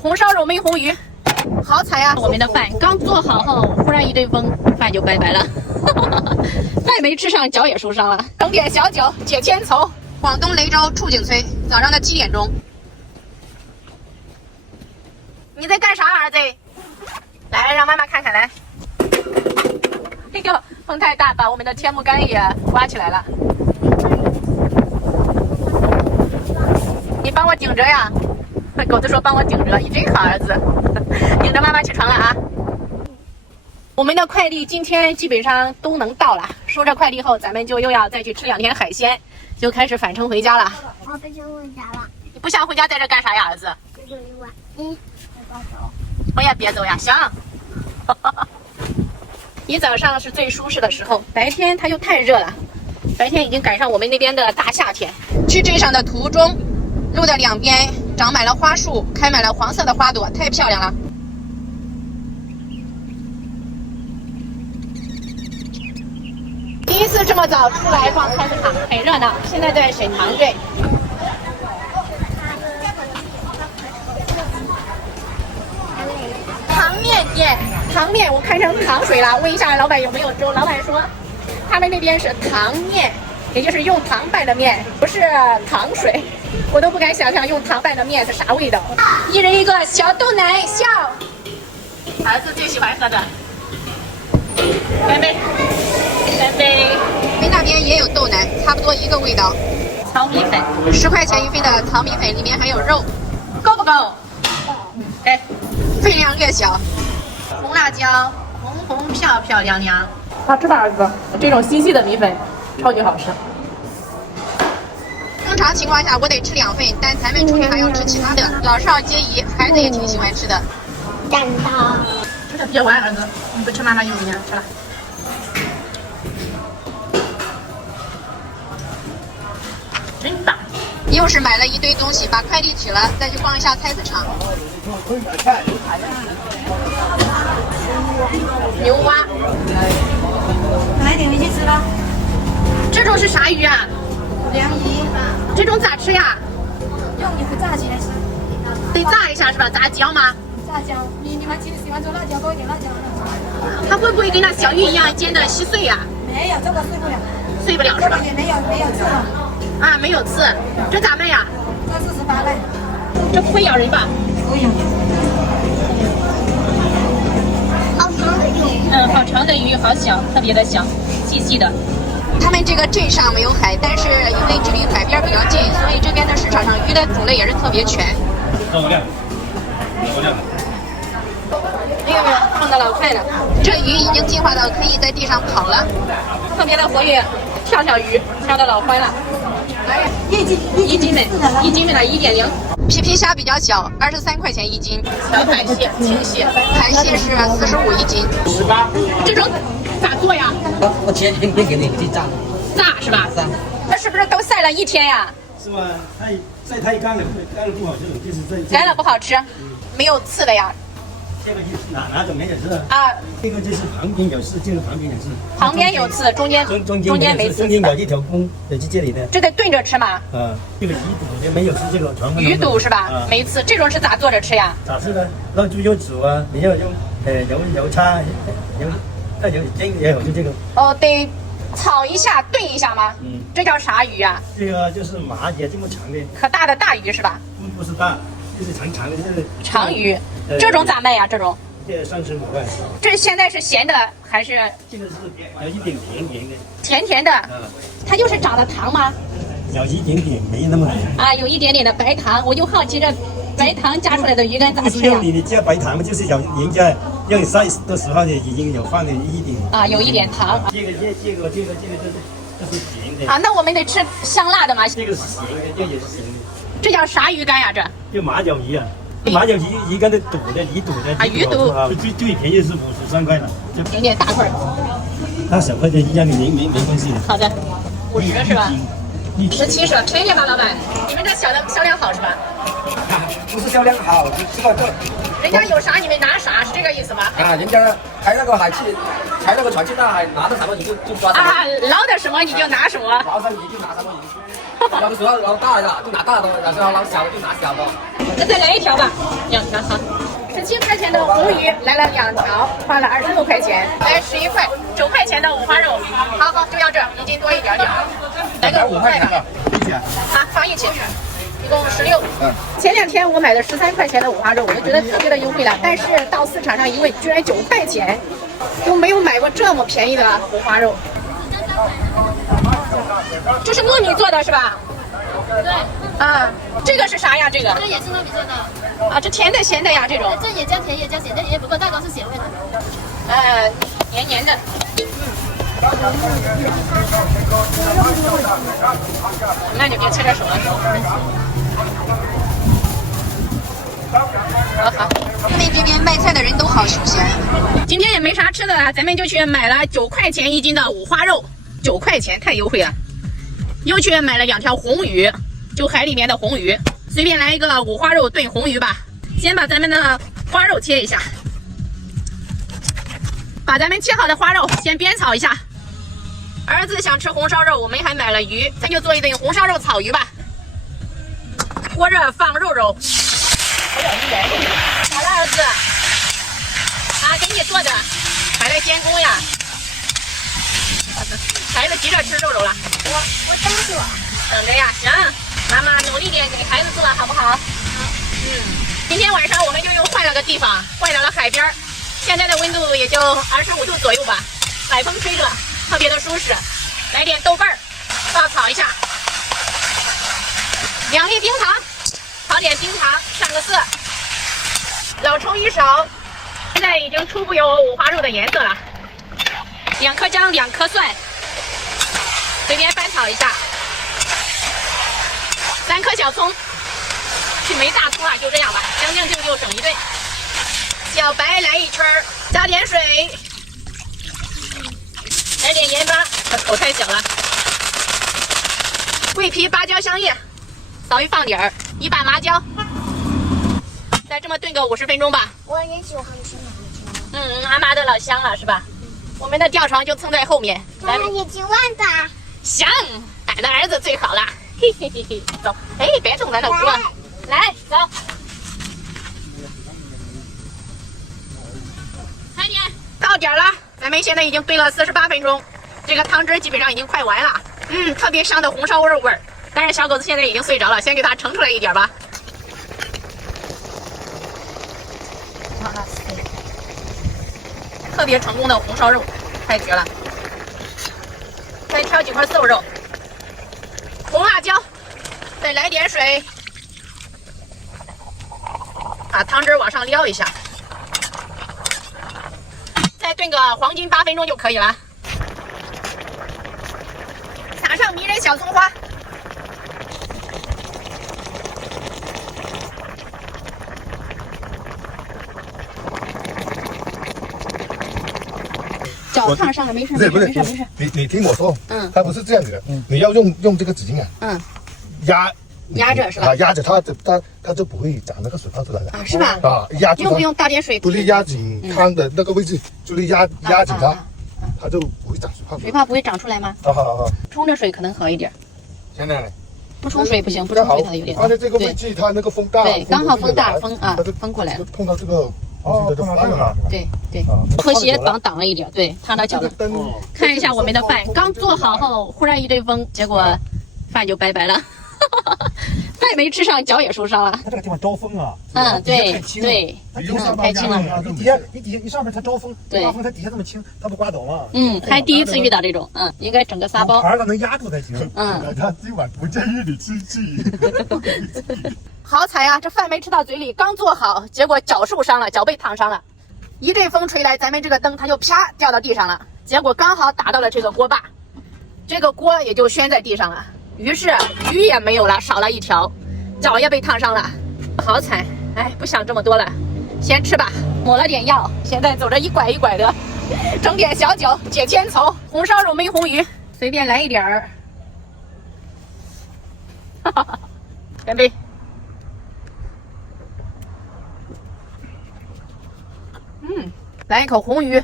红烧肉焖红鱼，好彩呀！我们的饭刚做好后，忽然一阵风，饭就拜拜了。饭没吃上，脚也受伤了。整点小酒解千愁。广东雷州处景村早上的7点钟。你在干啥，儿子？来，让妈妈看看来。哎呦，风太大，把我们的天幕杆也刮起来了。你帮我顶着呀！狗子说帮我顶着，你真好儿子，顶着妈妈起床了啊！我们的快递今天基本上都能到了，收着快递后，咱们就又要再去吃2天海鲜，就开始返程回家了。我不想回家了。你不想回家，在这干啥呀，儿子？就是一碗。别走。我也别走呀，行。一早上是最舒适的时候，白天它又太热了，白天已经赶上我们那边的大夏天。去镇上的途中，路的两边长满了花树，开满了黄色的花朵，太漂亮了。第一次这么早出来逛菜市场，很热闹。现在在沈塘镇。糖面店，糖面我看成糖水了，问一下老板有没有粥。老板说，他们那边是糖面，也就是用糖拌的面，不是糖水。我都不敢想象用糖拌的面是啥味道。一人一个小豆奶，笑。儿子最喜欢喝的。干杯！干杯！我们那边也有豆奶，差不多一个味道。糙米粉，10块钱一份的糙米粉，里面还有肉，够不够？哎，分量略小。红辣椒，红红漂漂亮亮。好吃吧，儿子？这种细细的米粉，超级好吃。正常情况下我得吃2份，但咱们出去还要吃其他的，老少皆宜，孩子也挺喜欢吃的。蛋糕。吃的别玩，儿子，你不吃妈妈有你吃了。真大！又是买了一堆东西，把快递取了，再去逛一下菜市场。牛蛙，买点回去吃吧。这种是啥鱼啊？凉鱼。这种咋吃呀？用油炸起来吃。得炸一下是吧？炸椒吗？炸椒，你们喜欢做辣椒，多一点辣椒。它会不会跟那小鱼一样煎的稀碎呀？没有，这个碎不了。碎不了是吧？没有刺了。啊，没有刺，这咋卖呀？这48嘞。这不会咬人吧？不会咬。好长的鱼。好长的鱼，好小，特别的小，细细的。他们这个镇上没有海，但是因为距离海边比较近，所以这边的市场上鱼的种类也是特别全。高粱。哎呦，放的老快了！这鱼已经进化到可以在地上跑了，特别的活跃，跳鱼，跳的老欢了。1斤粉的1.0。皮皮虾比较小，23块钱1斤。小海蟹、青蟹，海蟹是451斤。18。这种咋做呀？我前几天给你去炸，炸是吧？炸。它是不是都晒了1天呀？是吧？晒太干了，干了不好吃，就是这。干了不好吃，没有刺的呀。这个就是哪种没有刺啊？这个就是旁边有刺，这个旁边有刺。旁边有刺，中间没刺。中间有一条弓，有这里的。这得炖着吃吗？这个鱼肚的没有刺，这个全部。鱼肚是吧？没刺，这种是咋做着吃呀？咋吃的？让猪肉煮啊，你要用油叉，再有蒸也有就这个。哦，得炒一下，炖一下吗？这叫啥鱼呀？这个就是麻也这么长的。可大的大鱼是吧？不是大，就是长长的，就是长鱼。这种咋卖呀？这种？这35块。这现在是咸的还是？这个是有一点甜甜的。甜甜的。它又是长的糖吗？有一点点，没那么甜。啊，有一点点的白糖，我就好奇这白糖加出来的鱼干咋吃呀？不是要你加白糖吗？就是有人家让你晒的时候呢，已经有放了一点。啊，有一点糖。这个这是咸的。啊，那我们得吃香辣的吗？这个是咸的，这也是咸的。这叫啥鱼干呀？这？就马脚鱼啊。马脚鱼干的肚的，鱼肚的。啊，鱼肚啊，最便宜是53块了。有点大块。那小块的一样的没关系的。好的，50是吧？17是，便宜吧，老板？你们这销量好是吧？不是销量好，是吧？人家有啥你们拿啥，是这个意思吗？啊，人家开那个海去，开那个船去大海，拿到什么你就抓什么。啊，捞的什么你就拿什么。捞上鱼就拿什么鱼。有的时候捞大的就拿大的，有时候捞小的就拿小的。那再来一条吧，2条好。17块钱的红鱼来了2条，花了26块钱。来11块，9块钱的五花肉，好，就要这，一斤多一点点。来个5块的，好，放一起，一共16。前2天我买的13块钱的五花肉，我就觉得特别的优惠了，但是到市场上一问居然9块钱，都没有买过这么便宜的五花肉。这是糯米做的是吧？对，啊，这个是啥呀？这个这也是糯米做的。啊，这甜的咸的呀，这种。这也加甜也加咸，这也不过大多是咸味的。黏黏的。那就别切着手了。好。后面这边卖菜的人都好休闲。今天也没啥吃的了，咱们就去买了9块钱1斤的五花肉，9块钱太优惠了。又去买了2条红鱼，就海里面的红鱼，随便来一个五花肉炖红鱼吧。先把咱们的花肉切一下，把咱们切好的花肉先煸炒一下。儿子想吃红烧肉，我们还买了鱼，咱就做一顿红烧肉草鱼吧。锅热放肉肉，好了儿子，啊，给你做的，还来监工呀。孩子急着吃肉肉了，我等着。等着呀，行，妈妈努力点给孩子做好不好？今天晚上我们就又换了个地方，换到了海边，现在的温度也就25度左右吧，海风吹着，特别的舒适。来点豆瓣儿，爆炒一下，2粒冰糖，炒点冰糖上个色，老抽1勺，现在已经初步有五花肉的颜色了。2颗姜，2颗蒜，随便翻炒一下。3颗小葱，去没大葱啊，就这样吧，将将就就整一顿。小白来1圈，加点水，来点盐巴，口太小了。桂皮、芭蕉、香叶，稍微放点儿，1把麻椒，再这么炖个50分钟吧。我也喜欢吃麻椒。阿妈的老香了是吧？我们的吊床就蹭在后面。妈妈，你今晚的？香，俺的儿子最好了。嘿嘿嘿嘿，走，哎，别动咱的锅，来走。快点，到点了，咱们现在已经炖了48分钟，这个汤汁基本上已经快完了。特别香的红烧肉味儿。但是小狗子现在已经睡着了，先给它盛出来一点吧。哇塞，特别成功的红烧肉，太绝了！再挑几块瘦肉，红辣椒，再来点水，把汤汁往上撩一下，再炖个黄金8分钟就可以了。撒上迷人小葱花，脚烫伤了，没事没事没事没事。你听我说，它不是这样子的，你要用这个纸巾啊，压着是吧？压着它就不会长那个水泡出来的啊，是吧？啊，压住它，用不用倒点水？不是压紧汤的那个位置，就是压紧它，它就不会长水泡。水泡不会长出来吗？好，冲着水可能好一点。现在呢？不冲水不行，不冲水它有点。放在这个位置，它那个风大，对，刚好风大，风过来了，碰到这个。哦，碰到这个了。对，拖鞋挡了一点，对，烫到脚了。看一下我们的饭，刚做好后，忽然一阵风，结果饭就拜拜了。饭没吃上，脚也受伤了。它这个地方招风啊。对，太轻了。你上面它招风，刮风它底下这么轻，它不刮倒吗？还第一次遇到这种，应该整个撒包。儿子能压住才行。他今晚不建议你吃鸡。好彩呀，这饭没吃到嘴里，刚做好，结果脚受伤了，脚被烫伤了。一阵风吹来，咱们这个灯它就啪掉到地上了，结果刚好打到了这个锅把，这个锅也就掀在地上了。于是鱼也没有了，少了一条，脚也被烫伤了。好惨，哎，不想这么多了，先吃吧。抹了点药，现在走着一拐一拐的，整点小酒解千愁。红烧肉焖红鱼，随便来一点儿。干杯！来一口红鱼，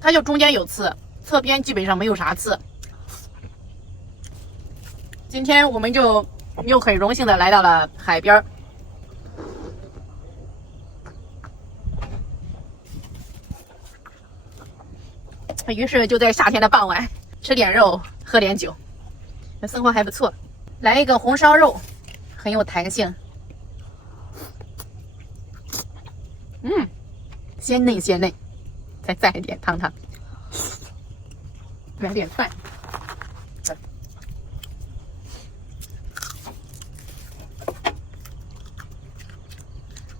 它就中间有刺，侧边基本上没有啥刺。今天我们就又很荣幸的来到了海边儿。于是就在夏天的傍晚，吃点肉，喝点酒，生活还不错。来一个红烧肉，很有弹性。鲜嫩鲜嫩，再蘸一点汤汤，来点饭。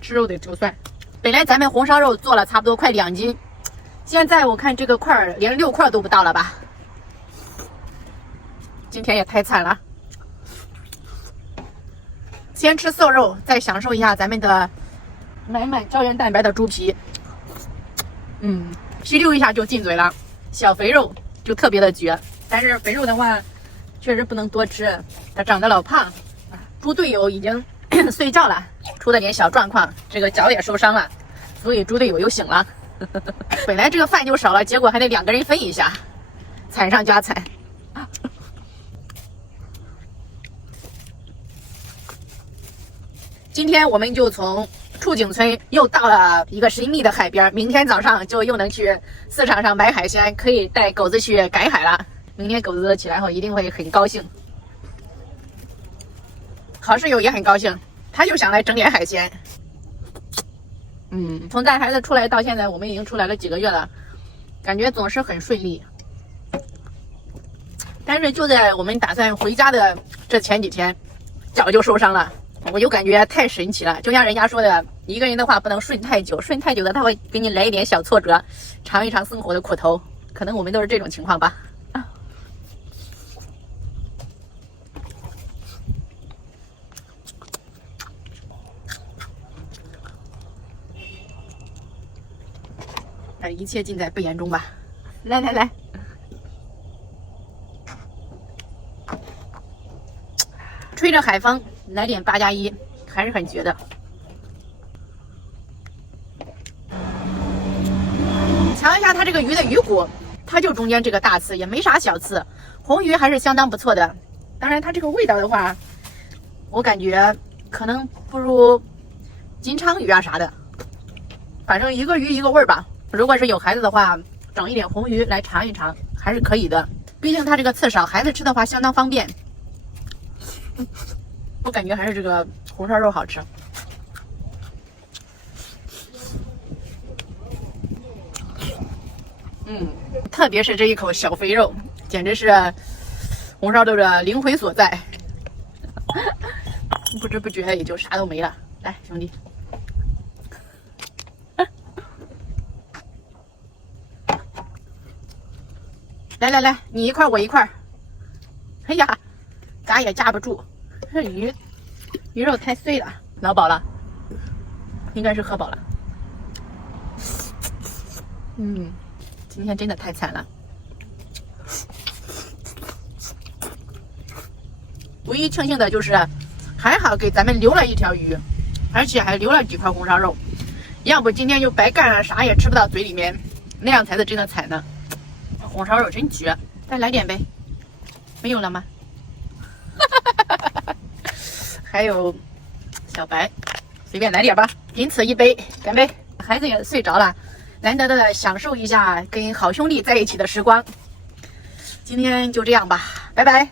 吃肉得就蒜。本来咱们红烧肉做了差不多快2斤，现在我看这个块儿连6块都不到了吧？今天也太惨了。先吃瘦肉，再享受一下咱们的满满胶原蛋白的猪皮。吸溜一下就进嘴了。小肥肉就特别的绝，但是肥肉的话，确实不能多吃，它长得老胖。猪队友已经睡觉了，出了点小状况，这个脚也受伤了，所以猪队友又醒了。本来这个饭就少了，结果还得2个人分一下，惨上加惨。今天我们就从触景村又到了一个神秘的海边，明天早上就又能去市场上买海鲜，可以带狗子去赶海了。明天狗子起来后一定会很高兴。好室友也很高兴，他就想来整点海鲜。从带孩子出来到现在，我们已经出来了几个月了，感觉总是很顺利。但是就在我们打算回家的这前几天，脚就受伤了。我就感觉太神奇了，就像人家说的，一个人的话不能顺太久，顺太久的他会给你来一点小挫折，尝一尝生活的苦头。可能我们都是这种情况吧。一切尽在不言中吧。来来来，吹着海风，来点8+1，还是很绝的。尝一下它这个鱼的鱼骨，它就中间这个大刺，也没啥小刺，红鱼还是相当不错的。当然它这个味道的话，我感觉可能不如金鲳鱼啊啥的，反正一个鱼一个味儿吧。如果是有孩子的话，整一点红鱼来尝一尝还是可以的，毕竟它这个刺少，孩子吃的话相当方便。我感觉还是这个红烧肉好吃。特别是这一口小肥肉，简直是红烧肉的灵魂所在。不知不觉也就啥都没了。来，兄弟。来来来，你一块我一块。哎呀，咱也架不住，这鱼肉太碎了。老饱了，应该是喝饱了。今天真的太惨了。唯一庆幸的就是还好给咱们留了一条鱼，而且还留了几块红烧肉，要不今天就白干了，啥也吃不到嘴里面，那样才是真的惨呢。红烧肉真绝，再来点呗。没有了吗？还有小白，随便来点吧。仅此一杯，干杯！孩子也睡着了，难得的享受一下跟好兄弟在一起的时光。今天就这样吧，拜拜。